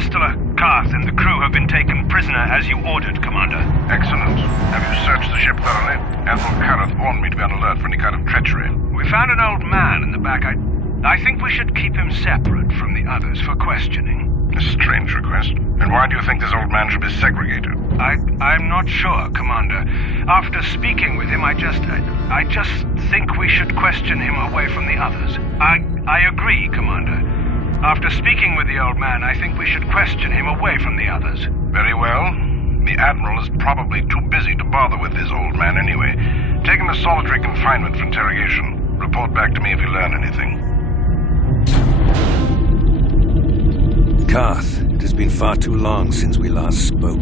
Bastila, Karth, and the crew have been taken prisoner as you ordered, Commander. Excellent. Have you searched the ship thoroughly? Admiral Karth warned me to be on alert for any kind of treachery. We found an old man in the back. I think we should keep him separate from the others for questioning. A strange request. And why do you think this old man should be segregated? I'm not sure, Commander. After speaking with him, I just think we should question him away from the others. I agree, Commander. After speaking with the old man, I think we should question him away from the others. Very well. The Admiral is probably too busy to bother with this old man anyway. Take him to solitary confinement for interrogation. Report back to me if you learn anything. Karth, it has been far too long since we last spoke.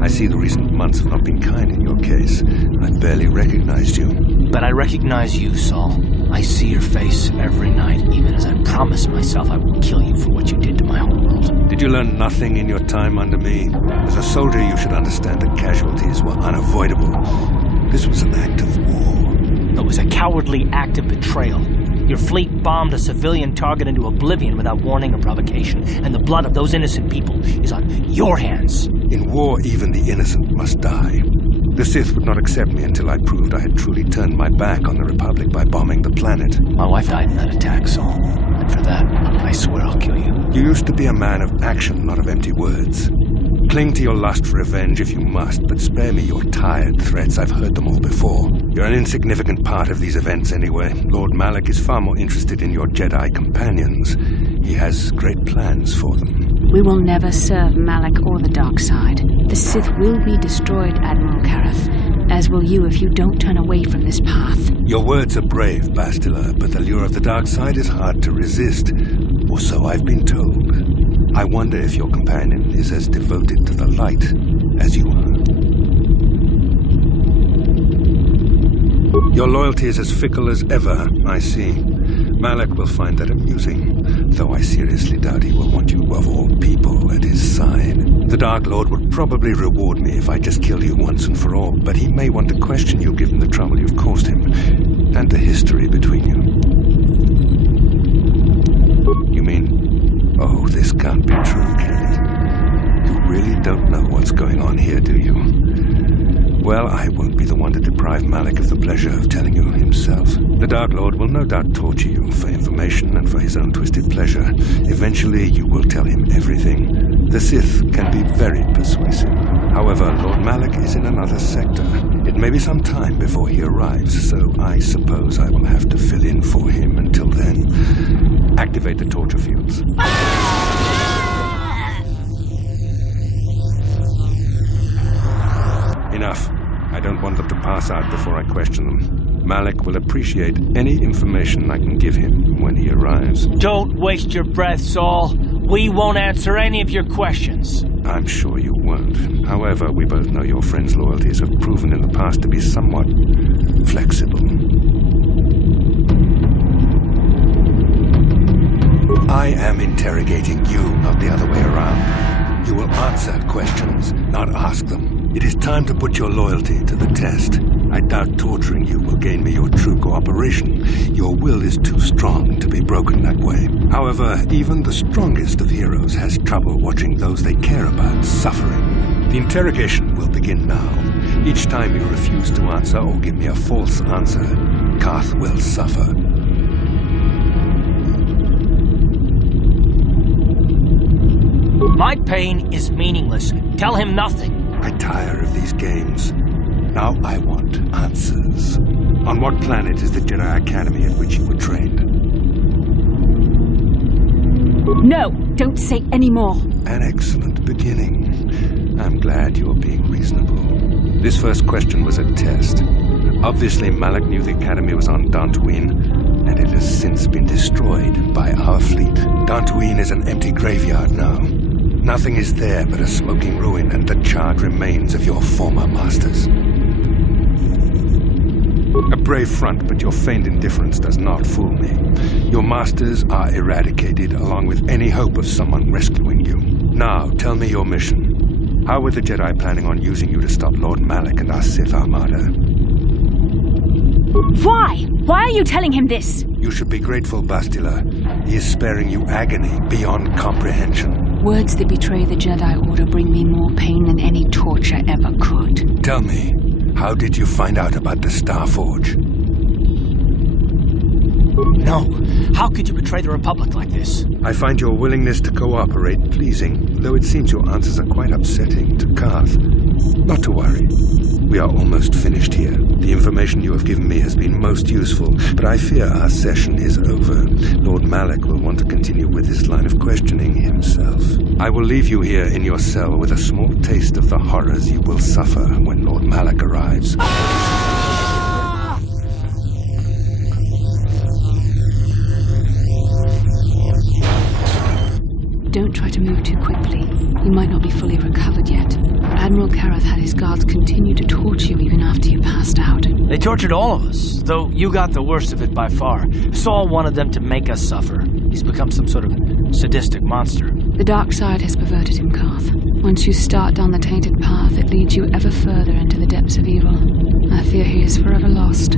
I see the recent months have not been kind in your case. I barely recognized you. But I recognize you, Saul. I see your face every night, even as I promise myself I will kill you for what you did to my whole world. Did you learn nothing in your time under me? As a soldier, you should understand that casualties were unavoidable. This was an act of war. It was a cowardly act of betrayal. Your fleet bombed a civilian target into oblivion without warning or provocation, and the blood of those innocent people is on your hands. In war, even the innocent must die. The Sith would not accept me until I proved I had truly turned my back on the Republic by bombing the planet. My wife died in that attack, Saul. And for that, I swear I'll kill you. You used to be a man of action, not of empty words. Cling to your lust for revenge if you must, but spare me your tired threats. I've heard them all before. You're an insignificant part of these events anyway. Lord Malak is far more interested in your Jedi companions. He has great plans for them. We will never serve Malak or the dark side. The Sith will be destroyed, Admiral Karth, as will you if you don't turn away from this path. Your words are brave, Bastila, but the lure of the dark side is hard to resist. Or so I've been told. I wonder if your companion is as devoted to the light as you are. Your loyalty is as fickle as ever, I see. Malak will find that amusing, though I seriously doubt he will want you of all people at his side. The Dark Lord would probably reward me if I just killed you once and for all, but he may want to question you given the trouble you've caused him, and the history between you. You mean, oh, this can't be true, can it? You really don't know what's going on here, do you? Well, I won't be the one to deprive Malak of the pleasure of telling you himself. The Dark Lord will no doubt torture you for information and for his own twisted pleasure. Eventually, you will tell him everything. The Sith can be very persuasive. However, Lord Malak is in another sector. It may be some time before he arrives, so I suppose I will have to fill in for him until then. Activate the torture fields. Enough. I don't want them to pass out before I question them. Malak will appreciate any information I can give him when he arrives. Don't waste your breath, Saul. We won't answer any of your questions. I'm sure you won't. However, we both know your friend's loyalties have proven in the past to be somewhat flexible. I am interrogating you, not the other way around. You will answer questions, not ask them. It is time to put your loyalty to the test. I doubt torturing you will gain me your true cooperation. Your will is too strong to be broken that way. However, even the strongest of heroes has trouble watching those they care about suffering. The interrogation will begin now. Each time you refuse to answer or give me a false answer, Karth will suffer. My pain is meaningless. Tell him nothing. I tire of these games. Now I want answers. On what planet is the Jedi Academy at which you were trained? No, don't say any more. An excellent beginning. I'm glad you're being reasonable. This first question was a test. Obviously, Malak knew the Academy was on Dantooine, and it has since been destroyed by our fleet. Dantooine is an empty graveyard now. Nothing is there but a smoking ruin and the charred remains of your former masters. A brave front, but your feigned indifference does not fool me. Your masters are eradicated, along with any hope of someone rescuing you. Now, tell me your mission. How were the Jedi planning on using you to stop Lord Malak and our Sith Armada? Why? Why are you telling him this? You should be grateful, Bastila. He is sparing you agony beyond comprehension. Words that betray the Jedi Order bring me more pain than any torture ever could. Tell me, how did you find out about the Starforge? No. How could you betray the Republic like this? I find your willingness to cooperate pleasing, though it seems your answers are quite upsetting to Karth. Not to worry. We are almost finished here. The information you have given me has been most useful, but I fear our session is over. Lord Malak will want to continue with this line of questioning himself. I will leave you here in your cell with a small taste of the horrors you will suffer when Lord Malak arrives. Don't try to move too quickly. You might not be fully recovered yet. Admiral Kareth had his guards continue to torture you even after you passed out. They tortured all of us, though you got the worst of it by far. Saul wanted them to make us suffer. He's become some sort of sadistic monster. The dark side has perverted him, Karth. Once you start down the tainted path, it leads you ever further into the depths of evil. I fear he is forever lost.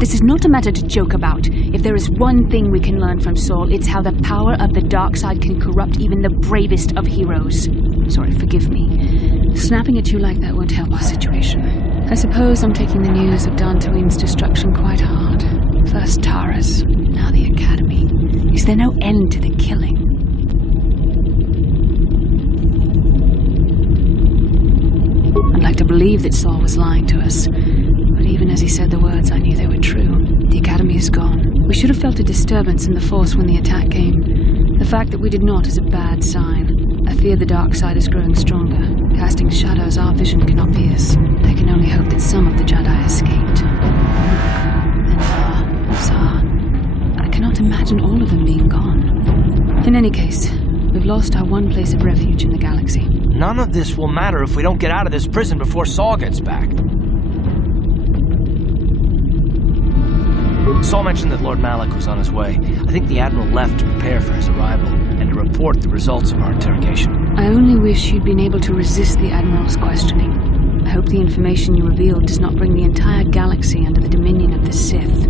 This is not a matter to joke about. If there is one thing we can learn from Saul, it's how the power of the dark side can corrupt even the bravest of heroes. Sorry, forgive me. Snapping at you like that won't help our situation. I suppose I'm taking the news of Dantooine's destruction quite hard. First Taras, now the Academy. Is there no end to the killing? I'd like to believe that Saul was lying to us. But even as he said the words, I knew they were true. The Academy is gone. We should have felt a disturbance in the Force when the attack came. The fact that we did not is a bad sign. I fear the dark side is growing stronger, casting shadows our vision cannot pierce. I can only hope that some of the Jedi escaped. Endar, Zar. I cannot imagine all of them being gone. In any case, we've lost our one place of refuge in the galaxy. None of this will matter if we don't get out of this prison before Saul gets back. Saul mentioned that Lord Malak was on his way. I think the Admiral left to prepare for his arrival and to report the results of our interrogation. I only wish you'd been able to resist the Admiral's questioning. I hope the information you revealed does not bring the entire galaxy under the dominion of the Sith.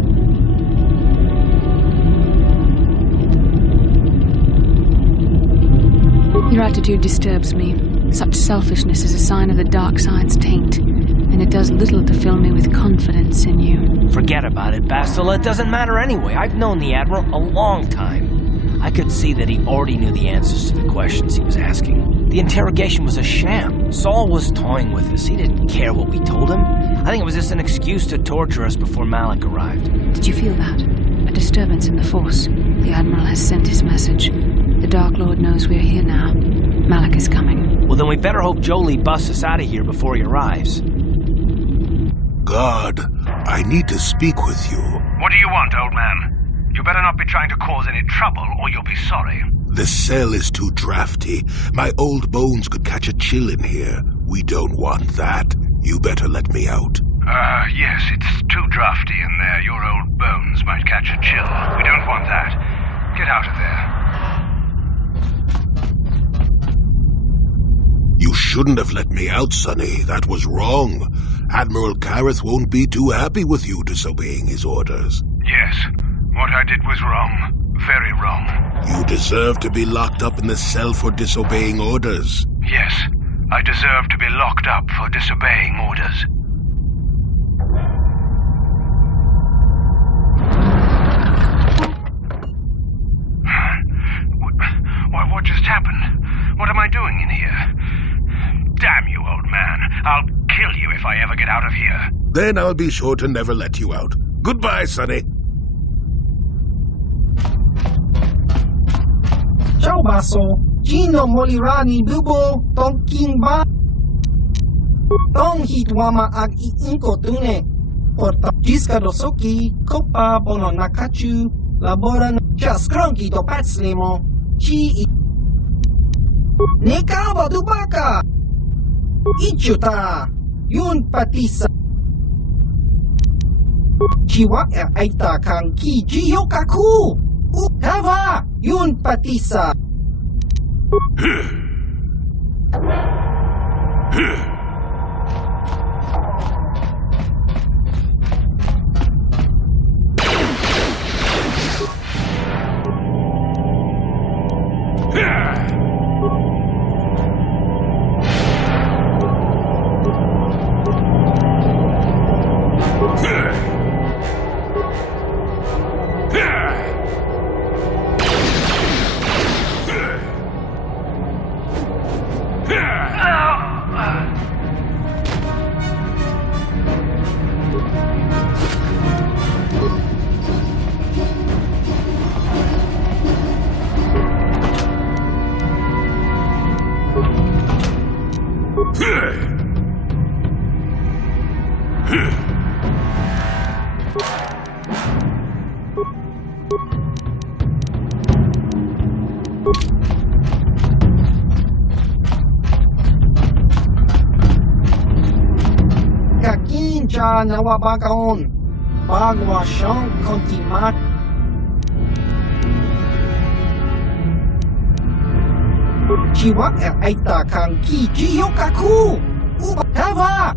Your attitude disturbs me. Such selfishness is a sign of the dark side's taint, and it does little to fill me with confidence in you. Forget about it, Bastila. It doesn't matter anyway. I've known the Admiral a long time. I could see that he already knew the answers to the questions he was asking. The interrogation was a sham. Saul was toying with us. He didn't care what we told him. I think it was just an excuse to torture us before Malak arrived. Did you feel that? A disturbance in the Force. The Admiral has sent his message. The Dark Lord knows we're here now. Malak is coming. Well, then we better hope Jolee busts us out of here before he arrives. Guard, I need to speak with you. What do you want, old man? You better not be trying to cause any trouble, or you'll be sorry. The cell is too drafty. My old bones could catch a chill in here. We don't want that. You better let me out. Yes, it's too drafty in there. Your old bones might catch a chill. We don't want that. Get out of there. You shouldn't have let me out, Sonny. That was wrong. Admiral Kareth won't be too happy with you disobeying his orders. Yes, what I did was wrong. Very wrong. You deserve to be locked up in the cell for disobeying orders. Yes, I deserve to be locked up for disobeying orders. What just happened? What am I doing in here? Damn you, old man. I'll kill you if I ever get out of here. Then I'll be sure to never let you out. Goodbye, Sonny. Ciao baso, Gino Molirani Bubo, Tonking Ba. Tong Hitwama ag iinko tune. Porta Jiska dosoki, Kopa bono nakachu, Laboran Jaskronki do Patslimo, Chi Nekawa Dubaka Ichuta Yun Patisa Chiwa Aita Kang Ki Jiyokaku Ukava Yun Patisa siya nawabakaon. Bagwa siyang kontimat. Jiwa ay takang kijiyokaku. Ubahava.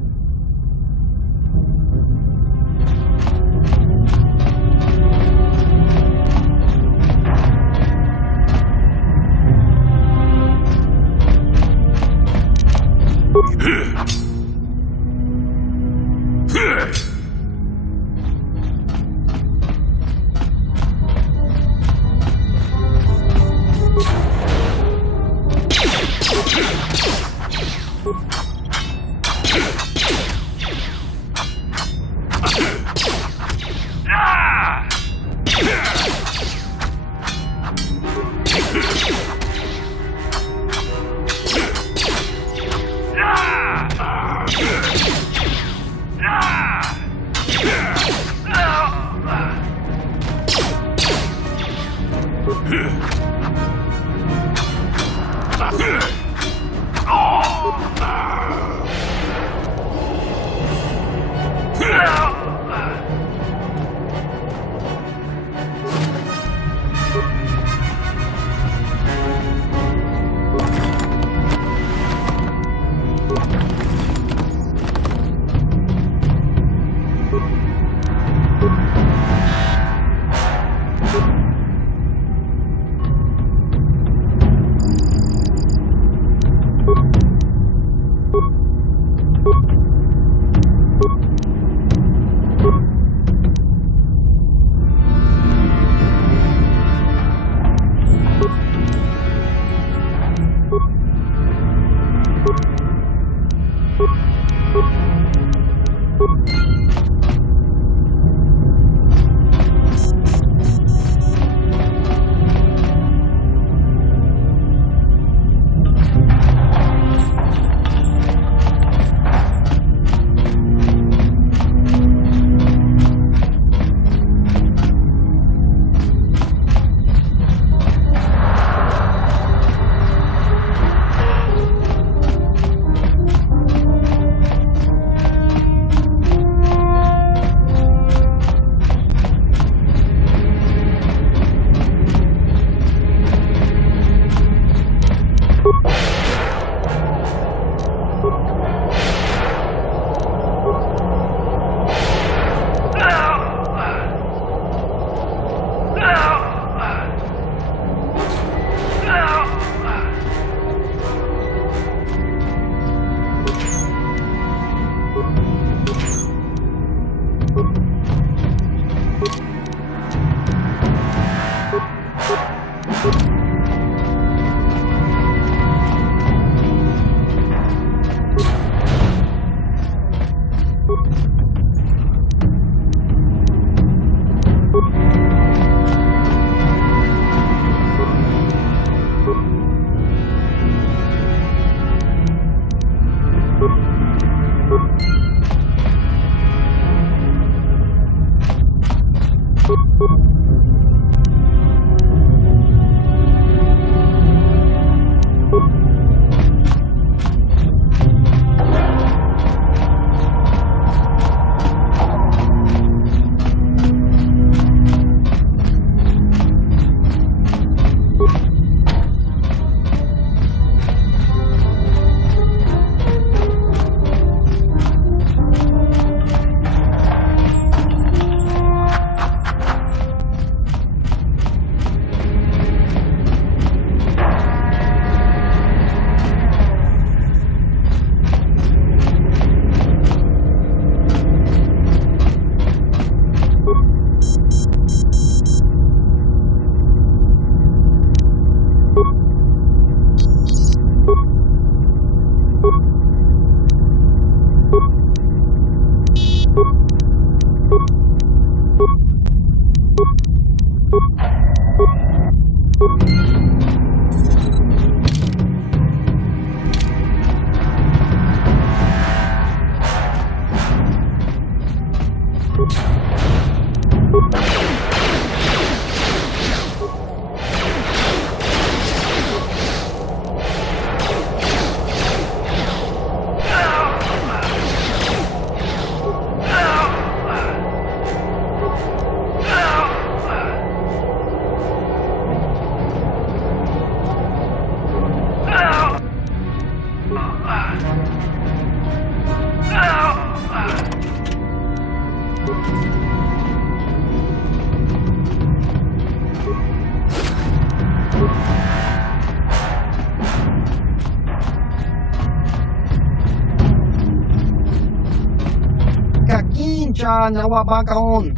Sha Nawabakaon.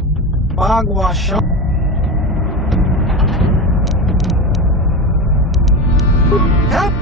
Bagwa Sha. Help!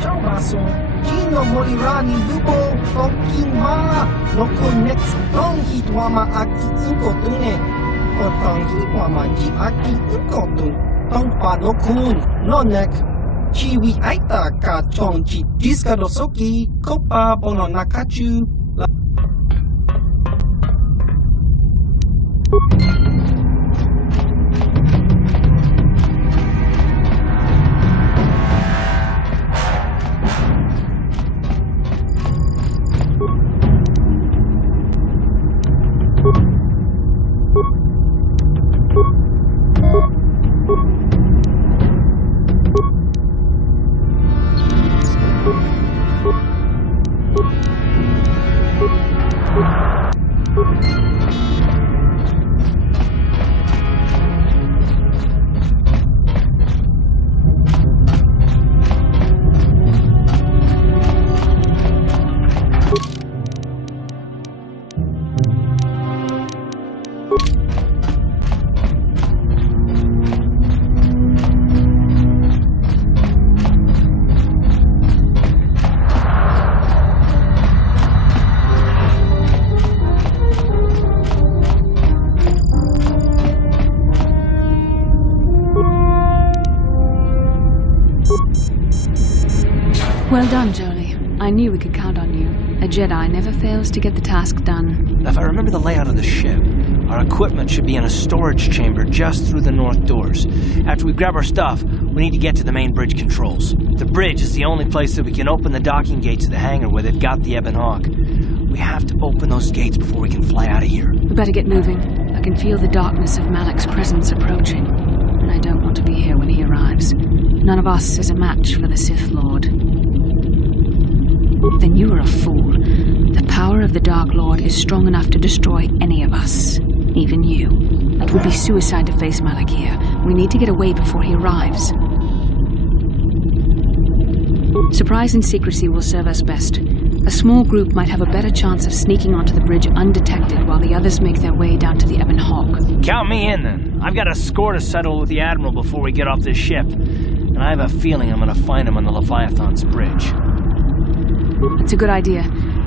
Chaubaso, Kino Morirani Lubo, Tonkin Ma, Loko Next Tong Hitwama Aki Inkotune, Otong Hitwama Ji Aki Inkotun, Tong Padokun, Nonek, Chiwi Aita Ka Chong Chi Diskadosoki, Kopa Bono Nakachu, Well done, Jolie. I knew we could count on you. A Jedi never fails to get the task done. If I remember the layout of the ship, our equipment should be in a storage chamber just through the north doors. After we grab our stuff, we need to get to the main bridge controls. The bridge is the only place that we can open the docking gates to the hangar where they've got the Ebon Hawk. We have to open those gates before we can fly out of here. We better get moving. I can feel the darkness of Malik's presence approaching, and I don't want to be here when he arrives. None of us is a match for the Sith Lord. Then you are a fool. The power of the Dark Lord is strong enough to destroy any of us, even you. It would be suicide to face Malik here. We need to get away before he arrives. Surprise and secrecy will serve us best. A small group might have a better chance of sneaking onto the bridge undetected while the others make their way down to the Ebon Hawk. Count me in, then. I've got a score to settle with the Admiral before we get off this ship. And I have a feeling I'm going to find him on the Leviathan's bridge. It's a good idea.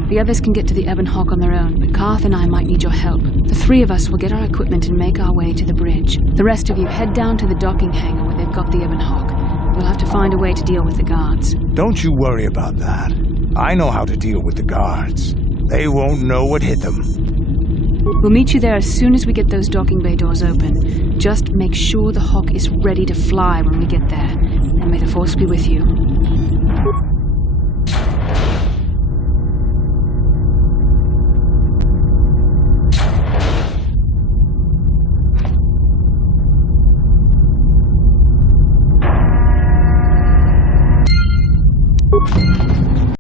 The others can get to the Ebon Hawk on their own, but Karth and I might need your help. The three of us will get our equipment and make our way to the bridge. The rest of you head down to the docking hangar where they've got the Ebon Hawk. We'll have to find a way to deal with the guards. Don't you worry about that. I know how to deal with the guards. They won't know what hit them. We'll meet you there as soon as we get those docking bay doors open. Just make sure the Hawk is ready to fly when we get there. And may the Force be with you.